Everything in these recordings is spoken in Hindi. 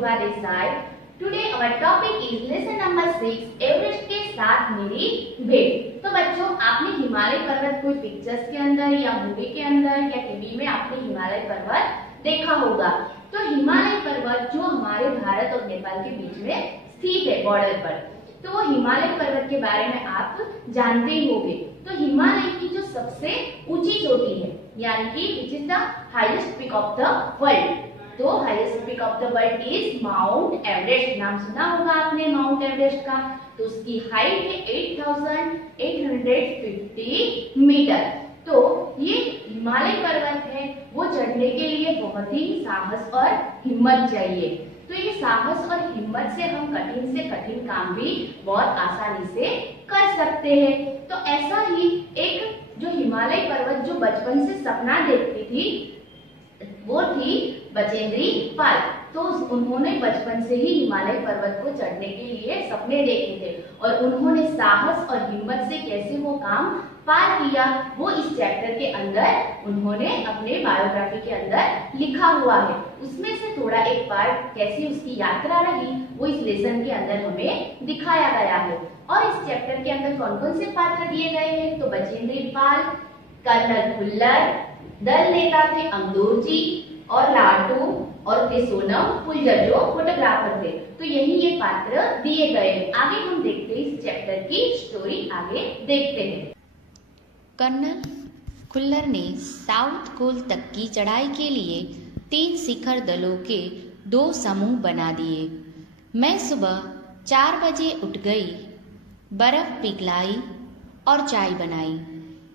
Shobha Desai. Today our topic is lesson number 6 Everest के साथ मेरी भेंट। तो बच्चों, आपने हिमालय पर्वत कोई पिक्चर्स के अंदर या मूवी के अंदर या टीवी में आपने हिमालय पर्वत देखा होगा। तो हिमालय पर्वत जो हमारे भारत और नेपाल के बीच में स्थित है बॉर्डर पर, तो वो हिमालय पर्वत के बारे में आप जानते ही होंगे। तो हिमालय की जो सबसे ऊंची चोटी है, यानी कि which is the highest peak of the world, तो highest peak of the world is Mount Everest. नाम सुना होगा आपने माउंट एवरेस्ट का। तो उसकी हाइट है 8850 मीटर। तो ये हिमालय पर्वत है, वो चढ़ने के लिए बहुत ही साहस और हिम्मत चाहिए। तो ये साहस और हिम्मत से हम कठिन से कठिन काम भी बहुत आसानी से कर सकते हैं। तो ऐसा ही एक जो हिमालय पर्वत जो बचपन से सपना देखती थी, वो थी बचेंद्री पाल। तो उन्होंने बचपन से ही हिमालय पर्वत को चढ़ने के लिए सपने देखे थे और उन्होंने साहस और हिम्मत से कैसे वो काम पार किया, वो इस चैप्टर के अंदर उन्होंने अपने बायोग्राफी के अंदर लिखा हुआ है। उसमें से थोड़ा एक पार्ट कैसी उसकी यात्रा रही, वो इस लेसन के अंदर हमें दिखाया गया है। और इस चैप्टर के अंदर कौन कौन से पात्र दिए गए हैं, तो बचेंद्री पाल, कर्नल खुल्लर, दल नेता थे अंगदोर जी और लाटू, और थे सोनम फुलझर जो फोटोग्राफर थे। तो यही ये पात्र दिए गए हैं। आगे हम देखते हैं इस चैप्टर की स्टोरी, आगे देखते हैं। कर्नल खुल्लर ने साउथ कोल तक की चढ़ाई के लिए 3 शिखर दलों के 2 समूह बना दिए। मैं सुबह 4 बजे उठ गई, बर्फ पिघलाई और चाय बनाई,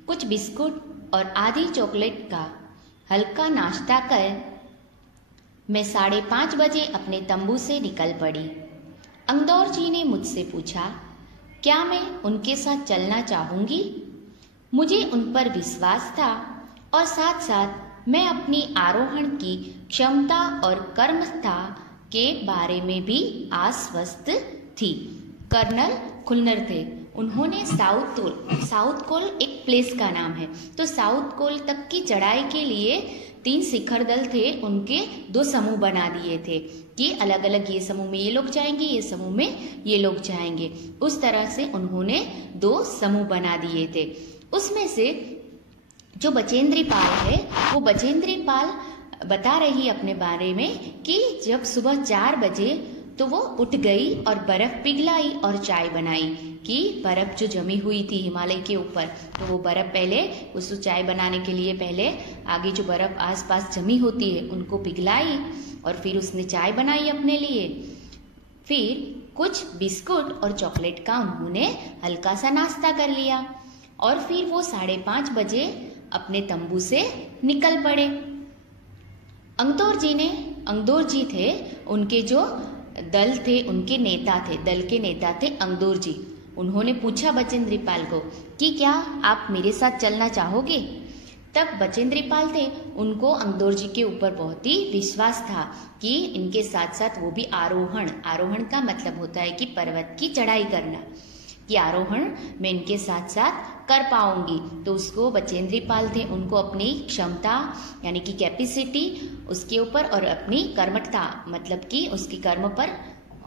कुछ बिस्कुट और आधी चॉकलेट का हल्का नाश्ता कर मैं 5:30 बजे अपने तंबू से निकल पड़ी। अंगदौर जी ने मुझसे पूछा, क्या मैं उनके साथ चलना चाहूँगी? मुझे उन पर विश्वास था और साथ साथ मैं अपनी आरोहण की क्षमता और कर्मठता के बारे में भी आश्वस्त थी। कर्नल खुल्लर थे, उन्होंने साउथ कोल एक प्लेस का नाम है, तो साउथ कोल तक की चढ़ाई के लिए 3 शिखर दल थे, उनके 2 समूह बना दिए थे कि अलग अलग ये समूह में ये लोग जाएंगे, ये समूह में ये लोग जाएंगे। उस तरह से उन्होंने 2 समूह बना दिए थे। उसमें से जो बचेंद्री पाल है, वो बचेंद्री पाल बता रही अपने बारे में कि जब सुबह 4 बजे तो वो उठ गई और बर्फ पिघलाई और चाय बनाई कि बर्फ जो जमी हुई थी हिमालय के ऊपर, तो वो बर्फ पहले उस चाय बनाने के लिए पहले आगे जो बर्फ आसपास जमी होती है उनको पिघलाई और फिर उसने चाय बनाई अपने लिए। फिर कुछ बिस्कुट और चॉकलेट का उन्होंने हल्का सा नाश्ता कर लिया और फिर वो 5:30 बजे अपने तंबू से निकल पड़े। अंगदौर जी थे, उनके जो दल थे, उनके नेता थे, दल के नेता थे अंगदौर जी। उन्होंने पूछा बचेंद्री पाल को कि क्या आप मेरे साथ चलना चाहोगे? तब बचेंद्री पाल थे, उनको अंगदौर जी के ऊपर बहुत ही विश्वास था कि इनके साथ साथ वो भी आरोहण का मतलब होता है कि पर्वत की चढ़ाई करना, कि आरोहण मैं इनके साथ साथ कर पाऊंगी। तो उसको बचेंद्री पाल थे, उनको अपनी क्षमता यानी कि कैपेसिटी उसके ऊपर और अपनी कर्मठता मतलब कि उसकी कर्म पर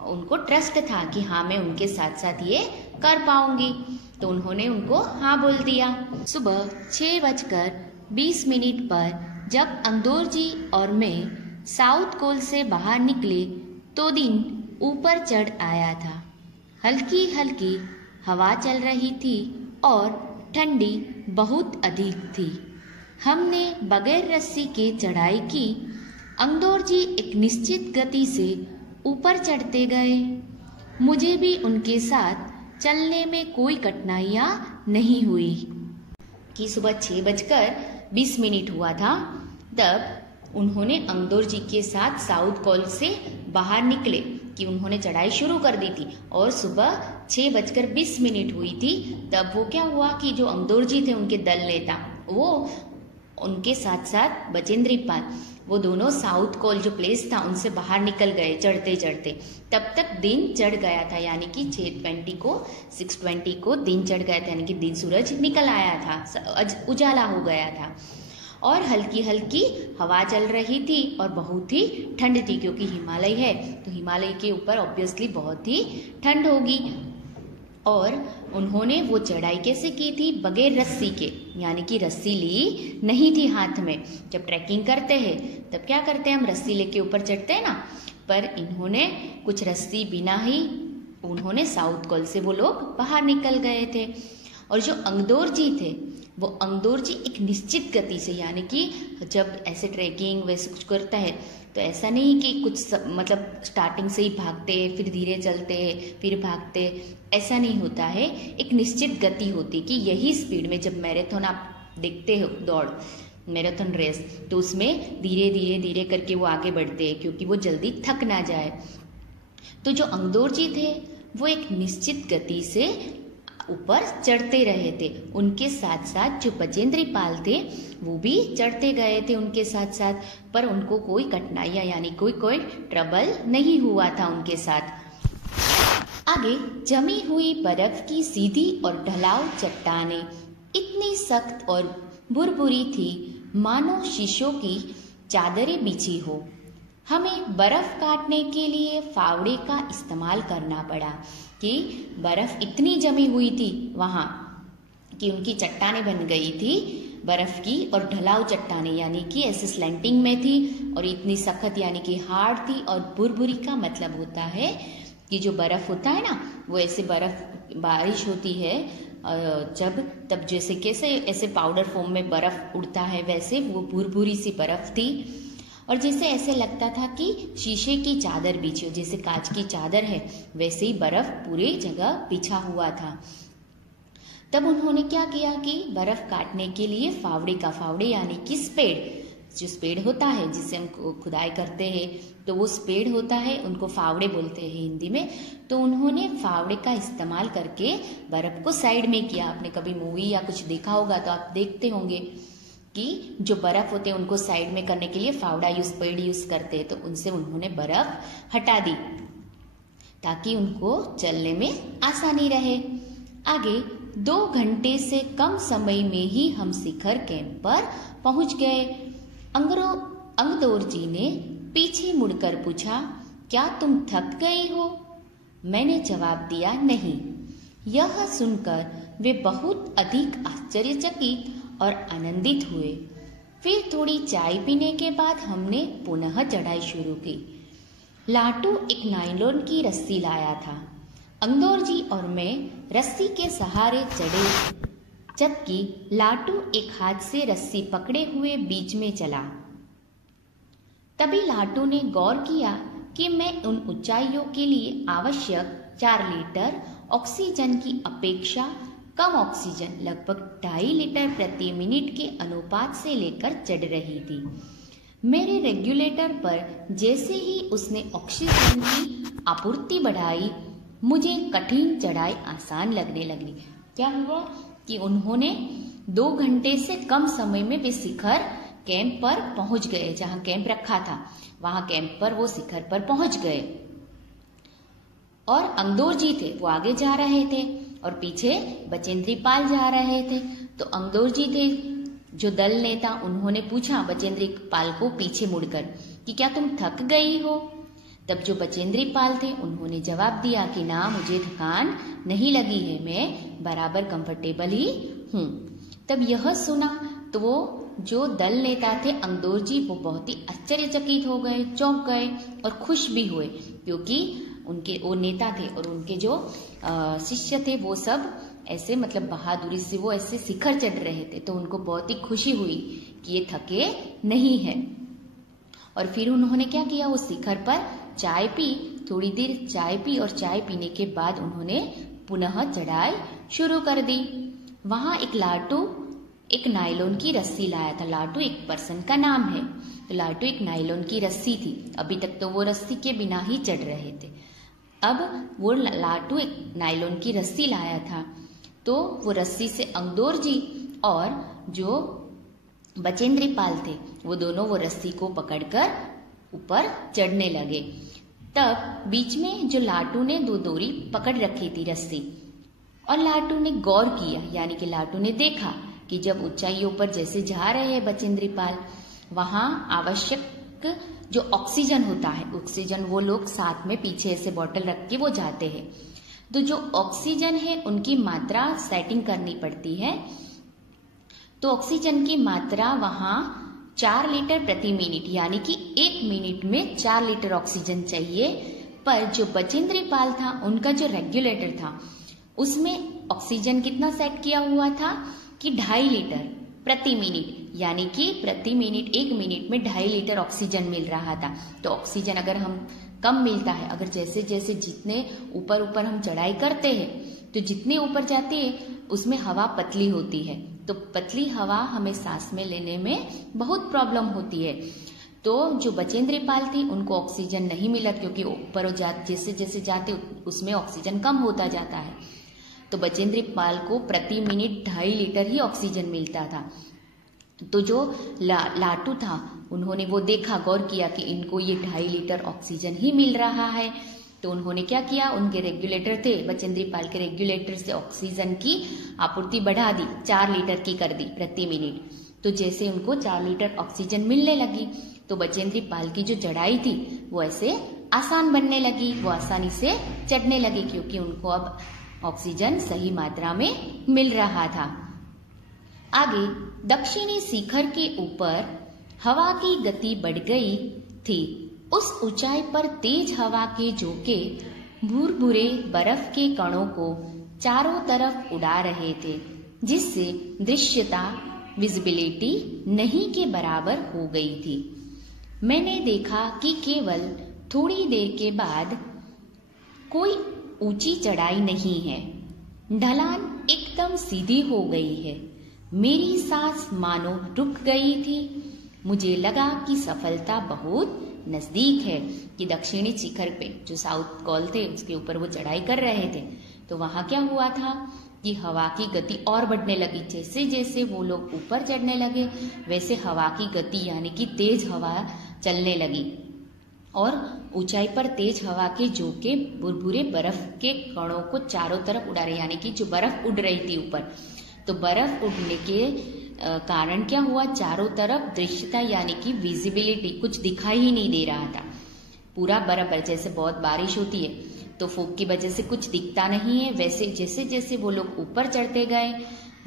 उनको ट्रस्ट था कि हाँ मैं उनके साथ साथ ये कर पाऊंगी। तो उन्होंने उनको हाँ बोल दिया। सुबह 6:20 पर जब अंगदौर जी और मैं साउथ कोल से बाहर निकले तो दिन ऊपर चढ़ आया था। हल्की हल्की हवा चल रही थी और ठंडी बहुत अधिक थी। हमने बगैर रस्सी के चढ़ाई की। अंगदौर जी एक निश्चित गति से ऊपर चढ़ते गए। मुझे भी उनके साथ चलने में कोई कठिनाइयाँ नहीं हुई। कि सुबह 6:20 हुआ था, तब उन्होंने अंगदौर जी के साथ साउथ कोल से बाहर निकले कि उन्होंने चढ़ाई शुरू कर दी थी और सुबह 6:20 हुई थी। तब वो क्या हुआ कि जो अंगदौर जी थे, उनके दल नेता, वो उनके साथ साथ बचेंद्री पाल, वो दोनों साउथ कोल जो प्लेस था उनसे बाहर निकल गए चढ़ते चढ़ते। तब तक दिन चढ़ गया था, यानी कि 6:20 को दिन चढ़ गया था, यानी कि दिन सूरज निकल आया था, उजाला हो गया था। और हल्की हल्की हवा चल रही थी और बहुत ही ठंड थी, क्योंकि हिमालय है तो हिमालय के ऊपर ऑब्वियसली बहुत ही ठंड होगी। और उन्होंने वो चढ़ाई कैसे की थी? बगैर रस्सी के, यानी कि रस्सी ली नहीं थी हाथ में। जब ट्रैकिंग करते हैं तब क्या करते हैं, हम रस्सी लेके ऊपर चढ़ते हैं ना, पर इन्होंने कुछ रस्सी बिना ही उन्होंने साउथ कोल से वो लोग बाहर निकल गए थे। और जो अंगदोर जी थे, वो अंगदोर जी एक निश्चित गति से, यानी कि जब ऐसे ट्रैकिंग वैसे कुछ करता है तो ऐसा नहीं कि कुछ मतलब स्टार्टिंग से ही भागते फिर धीरे चलते फिर भागते, ऐसा नहीं होता है। एक निश्चित गति होती कि यही स्पीड में, जब मैराथन आप देखते हो दौड़ मैराथन रेस, तो उसमें धीरे धीरे धीरे करके वो आगे बढ़ते हैं क्योंकि वो जल्दी थक ना जाए। तो जो अंगदोर जी थे वो एक निश्चित गति से ऊपर चढ़ते रहे थे। उनके साथ साथ जो बचेंद्री पाल थे वो भी चढ़ते गए थे उनके साथ साथ, पर उनको कोई कठिनाइयाँ यानी कोई ट्रबल नहीं हुआ था उनके साथ। आगे जमी हुई बर्फ की सीधी और ढलाऊ चट्टानें इतनी सख्त और बुरबुरी थी मानो शीशों की चादरें बिछी हो। हमें बर्फ काटने के लिए फावड़े का इस्तेमाल करना पड़ा कि बर्फ इतनी जमी हुई थी वहाँ कि उनकी चट्टानें बन गई थी बर्फ की, और ढलाऊ चट्टानें यानी कि ऐसे स्लैंटिंग में थी और इतनी सख्त यानी कि हार्ड थी। और बुरबुरी का मतलब होता है कि जो बर्फ होता है ना, वो ऐसे बर्फ बारिश होती है जब तब जैसे कैसे ऐसे पाउडर फॉर्म में बर्फ उड़ता है, वैसे वो बुरबुरी सी बर्फ थी। और जैसे ऐसे लगता था कि शीशे की चादर बिछी हो, जैसे कांच की चादर है वैसे ही बर्फ पूरी जगह बिछा हुआ था। तब उन्होंने क्या किया कि बर्फ काटने के लिए फावड़े यानी कि स्पेड, जो स्पेड होता है जिससे हम खुदाई करते हैं तो वो स्पेड होता है, उनको फावड़े बोलते हैं हिंदी में। तो उन्होंने फावड़े का इस्तेमाल करके बर्फ को साइड में किया। आपने कभी मूवी या कुछ देखा होगा तो आप देखते होंगे कि जो बर्फ होते हैं उनको साइड में करने के लिए फावड़ा स्पेड यूज करते हैं, तो उनसे उन्होंने बर्फ हटा दी ताकि उनको चलने में आसानी रहे। आगे 2 घंटे से कम समय में ही हम शिखर कैंप पर पहुंच गए। अंगदोर जी ने पीछे मुड़कर पूछा, क्या तुम थक गई हो? मैंने जवाब दिया, नहीं। यह सुनकर वे बहुत अधिक आश्चर्यचकित और आनंदित हुए। फिर थोड़ी चाय पीने के बाद हमने पुनः चढ़ाई शुरू की। लाटू एक नायलॉन की रस्सी लाया था। अंगदोर जी और मैं रस्सी के सहारे चढ़े, जबकि लाटू एक हाथ से रस्सी पकड़े हुए बीच में चला। तभी लाटू ने गौर किया कि मैं उन ऊंचाइयों के लिए आवश्यक 4 लीटर ऑक्सीजन की अपेक्षा कम ऑक्सीजन लगभग 2.5 लीटर प्रति मिनट के अनुपात से लेकर चढ़ रही थी। मेरे रेगुलेटर पर जैसे ही उसने ऑक्सीजन की आपूर्ति बढ़ाई, मुझे कठिन चढ़ाई आसान लगने लगी। क्या हुआ कि उन्होंने 2 घंटे से कम समय में वे शिखर कैंप पर पहुंच गए। जहां कैंप रखा था वहां कैंप पर वो शिखर पर पहुंच गए। और अंगदोर जी थे वो आगे जा रहे थे और पीछे बचेंद्री पाल जा रहे थे। तो अंगदोर जी थे जो दल नेता, उन्होंने पूछा बचेंद्री पाल को पीछे मुड़कर कि क्या तुम थक गई हो? तब जो बचेंद्री पाल थे उन्होंने जवाब दिया कि ना, मुझे थकान नहीं लगी है, मैं बराबर कंफर्टेबल ही हूँ। तब यह सुना तो वो जो दल नेता थे अंगदोर जी, वो बहुत ही आश्चर्यचकित हो गए, चौंक गए और खुश भी हुए, क्योंकि उनके वो नेता थे और उनके जो शिष्य थे वो सब ऐसे मतलब बहादुरी से वो ऐसे शिखर चढ़ रहे थे। तो उनको बहुत ही खुशी हुई कि ये थके नहीं है। और फिर उन्होंने क्या किया, वो शिखर पर चाय पी, थोड़ी देर चाय पी और चाय पीने के बाद उन्होंने पुनः चढ़ाई शुरू कर दी। वहां एक लाटू एक नायलॉन की रस्सी लाया था। लाटू एक पर्सन का नाम है, तो लाटू एक नायलॉन की रस्सी थी। अभी तक तो वो रस्सी के बिना ही चढ़ रहे थे, अब वो लाटू एक नायलॉन की रस्सी लाया था। तो वो रस्सी से अंगदोर जी और जो बचेंद्री पाल थे वो दोनों वो रस्सी को पकड़कर ऊपर चढ़ने लगे। तब बीच में जो लाटू ने 2 डोरी पकड़ रखी थी रस्सी, और लाटू ने गौर किया, यानी कि लाटू ने देखा कि जब ऊंचाइयों पर जैसे जा रहे हैं बचेंद्री पाल, वहां आवश्यक जो ऑक्सीजन होता है, ऑक्सीजन वो लोग साथ में पीछे ऐसे बॉटल रख के वो जाते हैं। तो जो ऑक्सीजन है उनकी मात्रा सेटिंग करनी पड़ती है। तो ऑक्सीजन की मात्रा वहां 4 लीटर प्रति मिनट, यानी कि 1 मिनट में 4 लीटर ऑक्सीजन चाहिए। पर जो बचेंद्री पाल था उनका जो रेगुलेटर था उसमें ऑक्सीजन कितना सेट किया हुआ था कि 2.5 लीटर प्रति मिनट, यानी कि प्रति मिनट 1 मिनट में 2.5 लीटर ऑक्सीजन मिल रहा था। तो ऑक्सीजन अगर हम कम मिलता है, अगर जैसे जैसे जितने ऊपर ऊपर हम चढ़ाई करते हैं तो जितने ऊपर जाते हैं उसमें हवा पतली होती है, तो पतली हवा हमें सांस में लेने में बहुत प्रॉब्लम होती है। तो जो बचेंद्री पाल थी उनको ऑक्सीजन नहीं मिला, क्योंकि ऊपर जैसे जैसे जाते उसमें ऑक्सीजन कम होता जाता है। तो बचेंद्री पाल को प्रति मिनट 2.5 लीटर ही ऑक्सीजन मिलता था। तो जो लाटू था उन्होंने वो देखा, गौर किया कि इनको ये 2.5 लीटर ऑक्सीजन ही मिल रहा है। तो उन्होंने क्या किया, उनके रेगुलेटर थे, बचेंद्री पाल के रेगुलेटर से ऑक्सीजन की आपूर्ति बढ़ा दी, 4 लीटर की कर दी प्रति मिनट। तो जैसे उनको 4 लीटर ऑक्सीजन मिलने लगी तो बचेंद्री पाल की जो चढ़ाई थी वो ऐसे आसान बनने लगी, वो आसानी से चढ़ने लगी, क्योंकि उनको अब ऑक्सीजन सही मात्रा में मिल रहा था। आगे दक्षिणी शिखर के ऊपर हवा की गति बढ़ गई थी। उस ऊंचाई पर तेज हवा के झोंके भूरभूरे बर्फ के कणों को चारों तरफ उड़ा रहे थे, जिससे दृश्यता विजिबिलिटी नहीं के बराबर हो गई थी। मैंने देखा कि केवल थोड़ी देर के बाद कोई ऊंची चढ़ाई नहीं है, ढलान एकदम सीधी हो गई है। मेरी सांस मानो रुक गई थी। मुझे लगा कि सफलता बहुत नजदीक है। कि दक्षिणी शिखर पे जो साउथ कॉल थे उसके ऊपर वो चढ़ाई कर रहे थे, तो वहां क्या हुआ था कि हवा की गति और बढ़ने लगी। जैसे जैसे वो लोग ऊपर चढ़ने लगे वैसे हवा की गति यानी कि तेज हवा चलने लगी, और ऊंचाई पर तेज हवा के झोंके भुरभुरे बर्फ के कणों को चारों तरफ उड़ा रहे, यानी कि जो बर्फ उड़ रही थी ऊपर, तो बर्फ उड़ने के कारण क्या हुआ, चारों तरफ दृश्यता यानी कि विजिबिलिटी कुछ दिखाई ही नहीं दे रहा था। पूरा बर्फ, जैसे बहुत बारिश होती है तो फूक की वजह से कुछ दिखता नहीं है, वैसे जैसे जैसे वो लोग ऊपर चढ़ते गए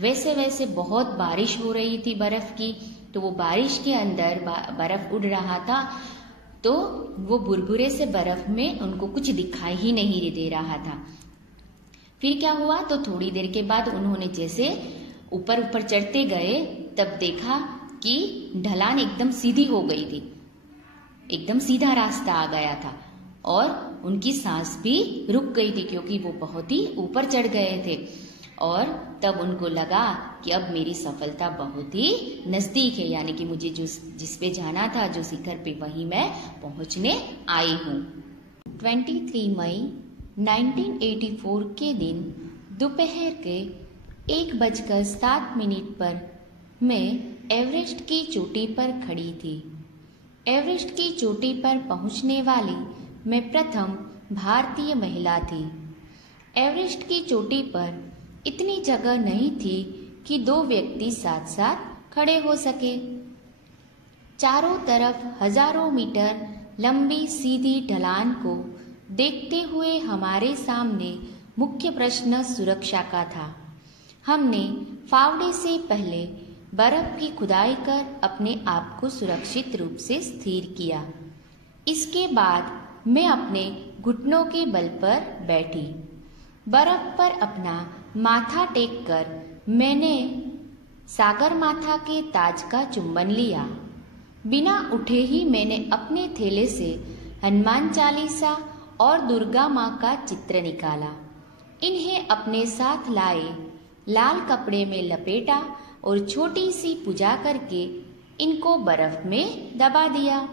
वैसे वैसे बहुत बारिश हो रही थी बर्फ की। तो वो बारिश के अंदर बर्फ उड़ रहा था, तो वो बुरबुरे से बर्फ में उनको कुछ दिखाई ही नहीं दे रहा था। फिर क्या हुआ, तो थोड़ी देर के बाद उन्होंने जैसे ऊपर ऊपर चढ़ते गए तब देखा कि ढलान एकदम सीधी हो गई थी, एकदम सीधा रास्ता आ गया था, और उनकी सांस भी रुक गई थी क्योंकि वो बहुत ही ऊपर चढ़ गए थे। और तब उनको लगा कि अब मेरी सफलता बहुत ही नजदीक है, यानी कि मुझे जिस पे जाना था, जो शिखर पे, वहीं मैं पहुंचने आई हूँ। 23 मई 1984 के दिन दोपहर के 1:07 पर मैं एवरेस्ट की चोटी पर खड़ी थी। एवरेस्ट की चोटी पर पहुंचने वाली मैं प्रथम भारतीय महिला थी। एवरेस्ट की चोटी पर इतनी जगह नहीं थी कि 2 व्यक्ति साथ साथ खड़े हो सके। चारों तरफ हजारों मीटर लंबी सीधी ढलान को देखते हुए हमारे सामने मुख्य प्रश्न सुरक्षा का था। हमने फावड़े से पहले बर्फ की खुदाई कर अपने आप को सुरक्षित रूप से स्थिर किया। इसके बाद मैं अपने घुटनों के बल पर बैठी। बर्फ पर अपना माथा टेक कर मैंने सागरमाथा के ताज का चुंबन लिया। बिना उठे ही मैंने अपने थैले से हनुमान चालीसा और दुर्गा माँ का चित्र निकाला। इन्हें अपने साथ लाए, लाल कपड़े में लपेटा और छोटी सी पूजा करके इनको बर्फ में दबा दिया।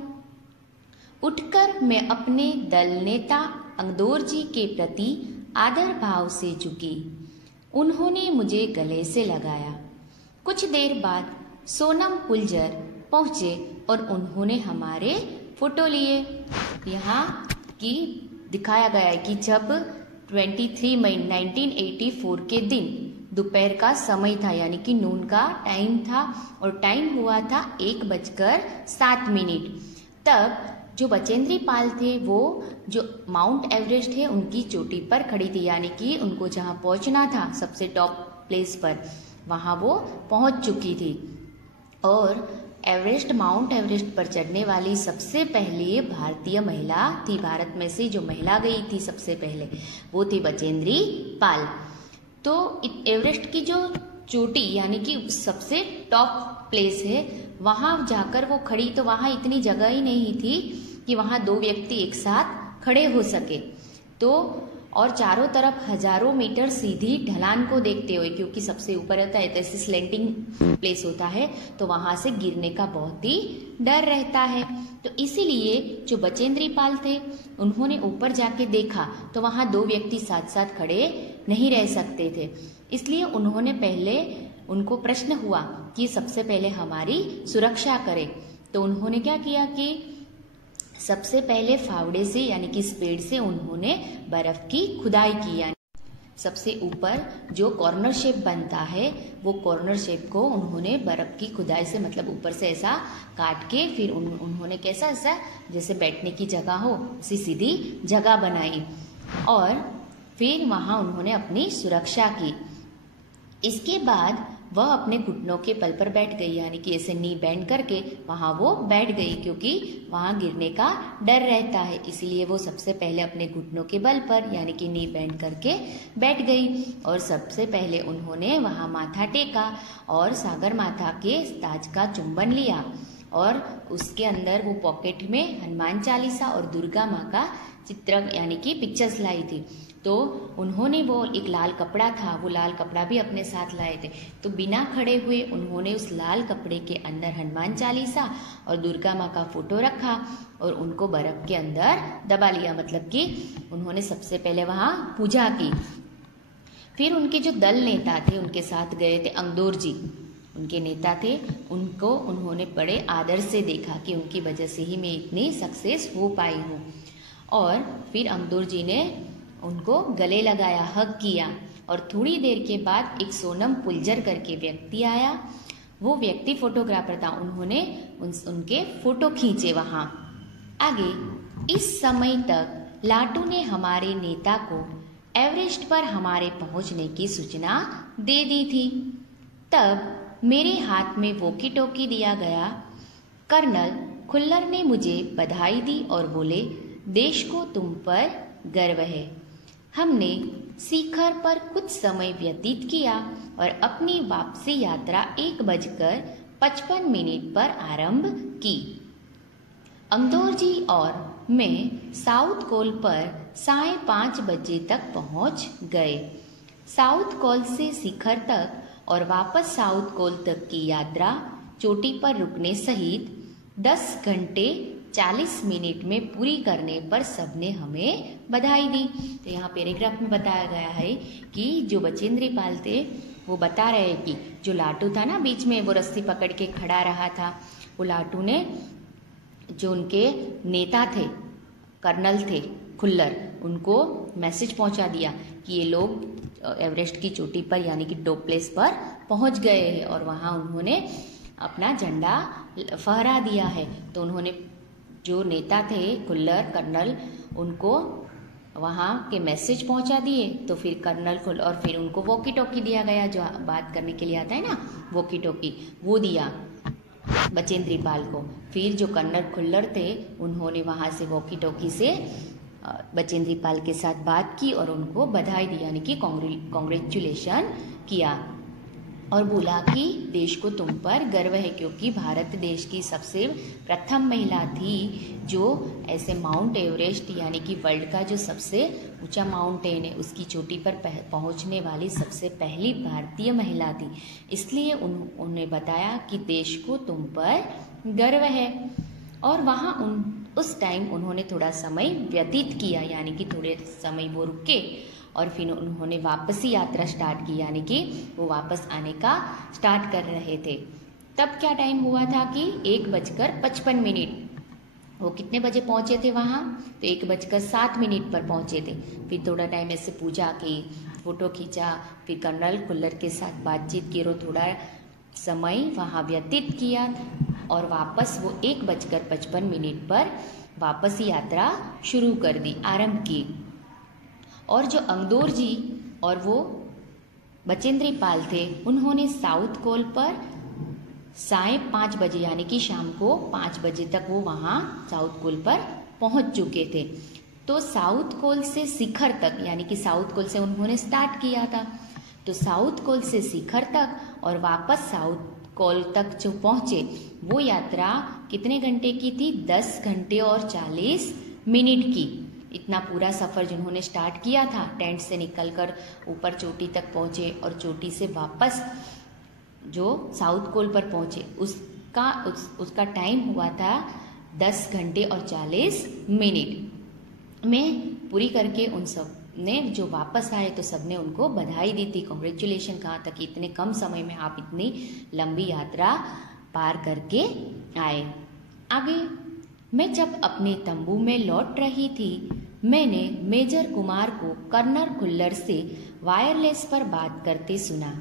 उठकर मैं अपने दल नेता अंगदौर जी के प्रति आदर भाव से झुकी। उन्होंने मुझे गले से लगाया। कुछ देर बाद सोनम पुलजर पहुंचे और उन्होंने हमारे फोटो लिए। यहाँ की दिखाया गया है कि जब 23 मई 1984 के दिन दोपहर का समय था, यानी कि नून का टाइम था और टाइम हुआ था 1:07। तब जो बचेंद्री पाल थे वो जो माउंट एवरेस्ट है उनकी चोटी पर खड़ी थी, यानी कि उनको जहाँ पहुँचना था सबसे टॉप प्लेस पर, वहाँ वो पहुँच चुकी थी। और माउंट एवरेस्ट पर चढ़ने वाली सबसे पहली भारतीय महिला थी। भारत में से जो महिला गई थी सबसे पहले वो थी बचेंद्री पाल। तो एवरेस्ट की जो चोटी यानी कि सबसे टॉप प्लेस है, वहाँ जाकर वो खड़ी तो वहाँ इतनी जगह ही नहीं थी कि वहाँ 2 व्यक्ति एक साथ खड़े हो सके। तो और चारों तरफ हजारों मीटर सीधी ढलान को देखते हुए, क्योंकि सबसे ऊपर रहता है तो ऐसे स्लेंटिंग प्लेस होता है तो वहां से गिरने का बहुत ही डर रहता है। तो इसीलिए जो बचेंद्री पाल थे उन्होंने ऊपर जाके देखा तो वहां 2 व्यक्ति साथ साथ खड़े नहीं रह सकते थे। इसलिए उन्होंने पहले, उनको प्रश्न हुआ कि सबसे पहले हमारी सुरक्षा करें। तो उन्होंने क्या किया कि सबसे पहले फावड़े से यानी कि स्पेड से उन्होंने बर्फ की खुदाई की। यानी सबसे ऊपर जो कॉर्नर शेप बनता है वो कॉर्नर शेप को उन्होंने बर्फ की खुदाई से, मतलब ऊपर से ऐसा काट के फिर उन्होंने कैसा ऐसा जैसे बैठने की जगह हो उसी सीधी जगह बनाई और फिर वहां उन्होंने अपनी सुरक्षा की। इसके बाद वह अपने घुटनों के बल पर बैठ गई, यानी कि ऐसे नी बैंड करके वहां वो बैठ गई, क्योंकि वहां गिरने का डर रहता है। इसीलिए वो सबसे पहले अपने घुटनों के बल पर यानी कि नी बैंड करके बैठ गई और सबसे पहले उन्होंने वहां माथा टेका और सागर माता के ताज का चुंबन लिया और उसके अंदर वो पॉकेट में हनुमान चालीसा और दुर्गा माँ का चित्र यानी कि पिक्चर्स लाई थी। तो उन्होंने वो एक लाल कपड़ा था, वो लाल कपड़ा भी अपने साथ लाए थे। तो बिना खड़े हुए उन्होंने उस लाल कपड़े के अंदर हनुमान चालीसा और दुर्गा माँ का फोटो रखा और उनको बर्फ के अंदर दबा लिया, मतलब कि उन्होंने सबसे पहले वहाँ पूजा की। फिर उनके जो दल नेता थे उनके साथ गए थे, अंगदोर जी उनके नेता थे, उनको उन्होंने बड़े आदर से देखा कि उनकी वजह से ही मैं इतनी सक्सेस हो पाई हूँ। और फिर अंगदोर जी ने उनको गले लगाया, हग किया और थोड़ी देर के बाद एक सोनम पुलजर करके व्यक्ति आया। वो व्यक्ति फोटोग्राफर था, उन्होंने उनके फोटो खींचे वहाँ आगे। इस समय तक लाटू ने हमारे नेता को एवरेस्ट पर हमारे पहुँचने की सूचना दे दी थी। तब मेरे हाथ में वॉकी टॉकी दिया गया। कर्नल खुल्लर ने मुझे बधाई दी और बोले, देश को तुम पर गर्व है। हमने शिखर पर कुछ समय व्यतीत किया और अपनी वापसी यात्रा 1:55 पर आरंभ की। अंगदोर जी और मैं साउथ कोल पर 5:30 बजे तक पहुंच गए। साउथ कोल से शिखर तक और वापस साउथ कोल तक की यात्रा चोटी पर रुकने सहित 10 घंटे 40 मिनट में पूरी करने पर सबने हमें बधाई दी। तो यहाँ पैराग्राफ में बताया गया है कि जो बचेंद्री पाल थे वो बता रहे हैं कि जो लाटू था ना बीच में, वो रस्सी पकड़ के खड़ा रहा था, वो लाटू ने जो उनके नेता थे, कर्नल थे खुल्लर, उनको मैसेज पहुंचा दिया कि ये लोग एवरेस्ट की चोटी पर यानी कि टॉप प्लेस पर पहुंच गए हैं और वहाँ उन्होंने अपना झंडा फहरा दिया है। तो उन्होंने जो नेता थे खुल्लर कर्नल, उनको वहाँ के मैसेज पहुंचा दिए। तो फिर कर्नल को और फिर उनको वॉकी टॉकी दिया गया, जो बात करने के लिए आता है ना वॉकी टॉकी, वो दिया बचेंद्री पाल को। फिर जो कर्नल खुल्लर थे उन्होंने वहाँ से वॉकी टॉकी से बचेंद्री पाल के साथ बात की और उनको बधाई दी यानी कि कॉन्ग्रेचुलेशन किया और बोला कि देश को तुम पर गर्व है, क्योंकि भारत देश की सबसे प्रथम महिला थी जो ऐसे माउंट एवरेस्ट यानी कि वर्ल्ड का जो सबसे ऊंचा माउंटेन है उसकी चोटी पर पहुंचने वाली सबसे पहली भारतीय महिला थी। इसलिए उन्होंने बताया कि देश को तुम पर गर्व है। और वहाँ उस टाइम उन्होंने थोड़ा समय व्यतीत किया, यानी कि थोड़े समय वो रुके और फिर उन्होंने वापसी यात्रा स्टार्ट की, यानी कि वो वापस आने का स्टार्ट कर रहे थे। तब क्या टाइम हुआ था कि 1:55। वो कितने बजे पहुंचे थे वहाँ? तो 1:07 पर पहुंचे थे। फिर थोड़ा टाइम ऐसे पूजा की फोटो खींचा, फिर कर्नल खुल्लर के साथ बातचीत की और थोड़ा समय वहाँ व्यतीत किया और वापस वो 1:55 पर वापस यात्रा शुरू कर दी, आरंभ की। और जो अंगदोर जी और वो बचेंद्री पाल थे, उन्होंने साउथ कोल पर 5:30 बजे यानी कि शाम को 5 बजे तक वो वहाँ साउथ कोल पर पहुँच चुके थे। तो साउथ कोल से शिखर तक, यानी कि साउथ कोल से उन्होंने स्टार्ट किया था, तो साउथ कोल से शिखर तक और वापस साउथ कोल तक जो पहुँचे वो यात्रा कितने घंटे की थी? 10 घंटे और 40 मिनट की। इतना पूरा सफ़र जिन्होंने स्टार्ट किया था, टेंट से निकलकर ऊपर चोटी तक पहुँचे और चोटी से वापस जो साउथ कोल पर पहुँचे उसका टाइम हुआ था 10 घंटे और 40 मिनट में पूरी करके उन सब ने जो वापस आए तो सबने उनको बधाई दी थी, कॉन्ग्रेचुलेशन कहा था कि इतने कम समय में आप इतनी लंबी यात्रा पार करके आए। आगे, मैं जब अपने तंबू में लौट रही थी, मैंने मेजर कुमार को कर्नल खुल्लर से वायरलेस पर बात करते सुना।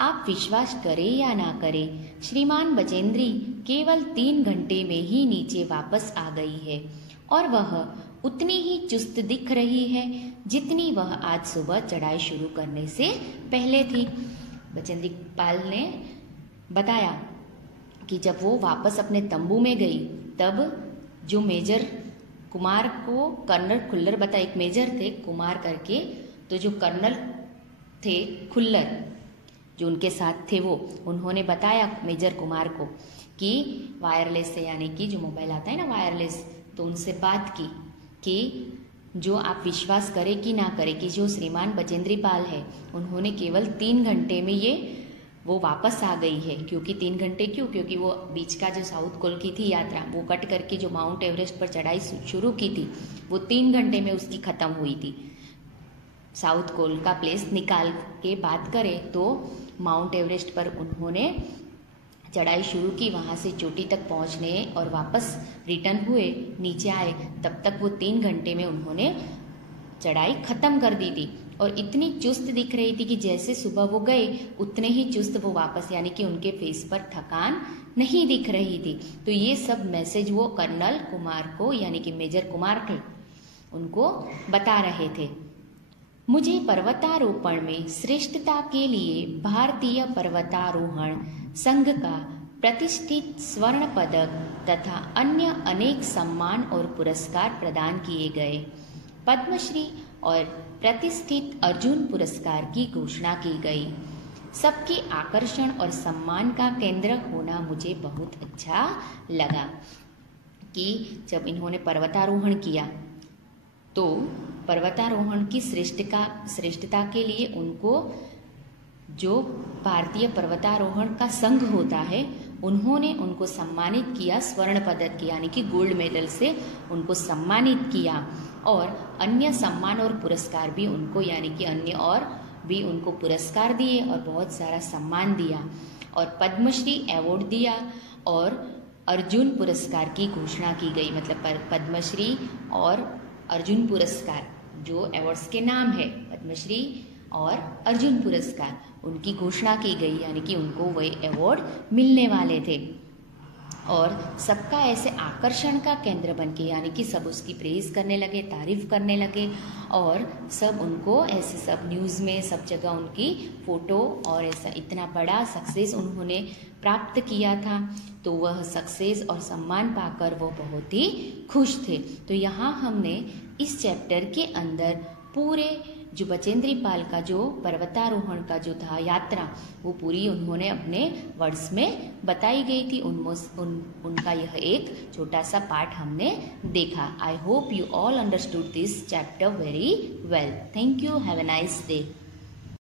आप विश्वास करें या ना करें, श्रीमान बचेंद्री केवल 3 घंटे में ही नीचे वापस आ गई है और वह उतनी ही चुस्त दिख रही है जितनी वह आज सुबह चढ़ाई शुरू करने से पहले थी। बचेंद्री पाल ने बताया कि जब वो वापस अपने तंबू में गई तब जो मेजर कुमार को कर्नल खुल्लर बता, एक मेजर थे कुमार करके, तो जो कर्नल थे खुल्लर जो उनके साथ थे वो उन्होंने बताया मेजर कुमार को कि वायरलेस से, यानी कि जो मोबाइल आता है ना वायरलेस, तो उनसे बात की कि जो आप विश्वास करें कि ना करें कि जो श्रीमान बचेंद्री पाल है उन्होंने केवल 3 घंटे में वो वापस आ गई है। क्योंकि 3 घंटे क्यों? क्योंकि वो बीच का जो साउथ कोल की थी यात्रा वो कट करके जो माउंट एवरेस्ट पर चढ़ाई शुरू की थी वो 3 घंटे में उसकी ख़त्म हुई थी। साउथ कोल का प्लेस निकाल के बात करें तो माउंट एवरेस्ट पर उन्होंने चढ़ाई शुरू की, वहाँ से चोटी तक पहुँचने और वापस रिटर्न हुए, नीचे आए, तब तक वो 3 घंटे में उन्होंने चढ़ाई ख़त्म कर दी थी। और इतनी चुस्त दिख रही थी कि जैसे सुबह वो गए उतने ही चुस्त वो वापस, यानी कि उनके फेस पर थकान नहीं दिख रही थी। तो ये सब मैसेज वो कर्नल कुमार को, यानी कि मेजर कुमार थे, उनको बता रहे थे। मुझे पर्वतारोहण में श्रेष्ठता के लिए भारतीय पर्वतारोहण संघ का प्रतिष्ठित स्वर्ण पदक तथा अन्य अनेक सम्मान और पुरस्कार प्रदान किए गए। पद्मश्री और प्रतिष्ठित अर्जुन पुरस्कार की घोषणा की गई। सबके आकर्षण और सम्मान का केंद्र होना मुझे बहुत अच्छा लगा कि जब इन्होंने पर्वतारोहण किया तो पर्वतारोहण की श्रेष्ठता के लिए उनको जो भारतीय पर्वतारोहण का संघ होता है उन्होंने उनको सम्मानित किया स्वर्ण पदक की, यानी कि गोल्ड मेडल से उनको सम्मानित किया। और अन्य सम्मान और पुरस्कार भी उनको, यानी कि अन्य और भी उनको पुरस्कार दिए और बहुत सारा सम्मान दिया और पद्मश्री अवार्ड दिया और अर्जुन पुरस्कार की घोषणा की गई। मतलब पद्मश्री और अर्जुन पुरस्कार जो अवार्ड्स के नाम है, पद्मश्री और अर्जुन पुरस्कार, उनकी घोषणा की गई, यानी कि उनको वही अवार्ड मिलने वाले थे। और सबका ऐसे आकर्षण का केंद्र बन के, यानी कि सब उसकी प्रेज करने लगे, तारीफ करने लगे और सब उनको ऐसे सब न्यूज़ में सब जगह उनकी फ़ोटो, और ऐसा इतना बड़ा सक्सेस उन्होंने प्राप्त किया था। तो वह सक्सेस और सम्मान पाकर वो बहुत ही खुश थे। तो यहाँ हमने इस चैप्टर के अंदर पूरे जो बचेंद्री पाल का जो पर्वतारोहण का जो था यात्रा वो पूरी उन्होंने अपने वर्ड्स में बताई गई थी। उनका यह एक छोटा सा पार्ट हमने देखा। I hope you all understood this chapter very well. Thank you. Have a nice day.